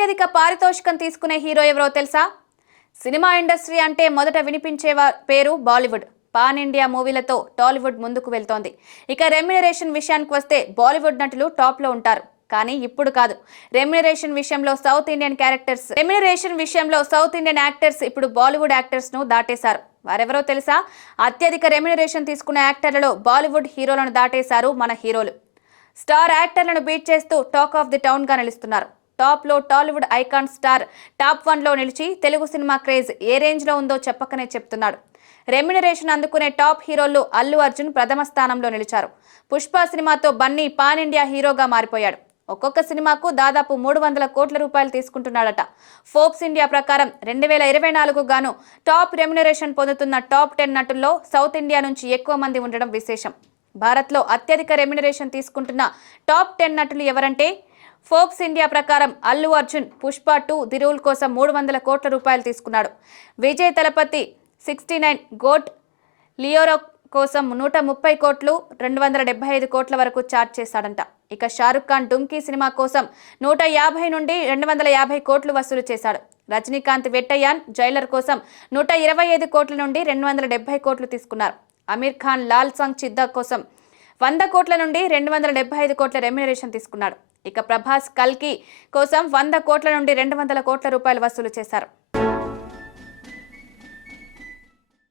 అత్యధిక పారితోషికం తీసుకునే హీరో ఎవరో తెలుసా? సినిమా ఇండస్ట్రీ అంటే మొదట వినిపించే పేరు బాలీవుడ్. పాన్ ఇండియా మూవీలతో టాలీవుడ్ ముందుకు వెళ్తోంది. ఇక రెమ్యునరేషన్ విషయానికి వస్తే బాలీవుడ్ నటులు టాప్ లో ఉంటారు. కానీ ఇప్పుడు కాదు. రెమ్యునరేషన్ విషయంలో సౌత్ ఇండియన్ యాక్టర్స్ ఇప్పుడు బాలీవుడ్ యాక్టర్స్ ను దాటేశారు. వారెవరో తెలుసా? అత్యధిక రెమ్యునరేషన్ తీసుకునే యాక్టర్లలో బాలీవుడ్ హీరోలను దాటేశారు మన హీరోలు. స్టార్ యాక్టర్లను బీట్ చేస్తూ టాక్ ఆఫ్ ది టౌన్ గా నిలుస్తున్నారు. టాప్ లో టాలీవుడ్ ఐకాన్ స్టార్ టాప్ 1 లో నిలిచి తెలుగు సినిమా క్రేజ్ ఏ రేంజ్ లో ఉందో చెప్పకనే చెప్తున్నాడు. రెమ్యునరేషన్ అందుకునే టాప్ హీరోల్లో అల్లు అర్జున్ ప్రథమ స్థానంలో నిలిచారు. పుష్ప సినిమాతో బన్నీ పాన్ ఇండియా హీరోగా మారిపోయాడు. ఒక్కొక్క సినిమాకు దాదాపు 300 కోట్ల రూపాయలు తీసుకుంటున్నాడట. ఫోర్బ్స్ ఇండియా ప్రకారం 2024 గాను టాప్ రెమ్యునరేషన్ పొందుతున్న టాప్ 10 నటుల్లో సౌత్ ఇండియా నుంచి ఎక్కువ మంది ఉండడం విశేషం. భారత్లో అత్యధిక రెమ్యునరేషన్ తీసుకుంటున్న టాప్ 10 నటులు ఎవరంటే, ఫోర్బ్స్ ఇండియా ప్రకారం అల్లు అర్జున్ పుష్ప 2 ది రూల్ కోసం 300 కోట్ల రూపాయలు తీసుకున్నాడు. విజయ్ తలపతి 69 గోట్ లియోరో కోసం 130 కోట్లు 275 కోట్ల వరకు చార్జ్ చేశాడంట. ఇక షారుఖ్ ఖాన్ డుంకీ సినిమా కోసం 150 నుండి 250 కోట్లు వసూలు చేశాడు. రజనీకాంత్ వెట్టయాన్ జైలర్ కోసం 125 కోట్ల నుండి 270 కోట్లు తీసుకున్నారు. అమీర్ ఖాన్ లాల్ సంగ్ చిద్దా కోసం 100 కోట్ల నుండి 275 కోట్ల రెమ్యునరేషన్ తీసుకున్నాడు. ఇక ప్రభాస్ కల్కి కోసం 100 కోట్ల నుండి 200 కోట్ల రూపాయలు వసూలు చేశారు.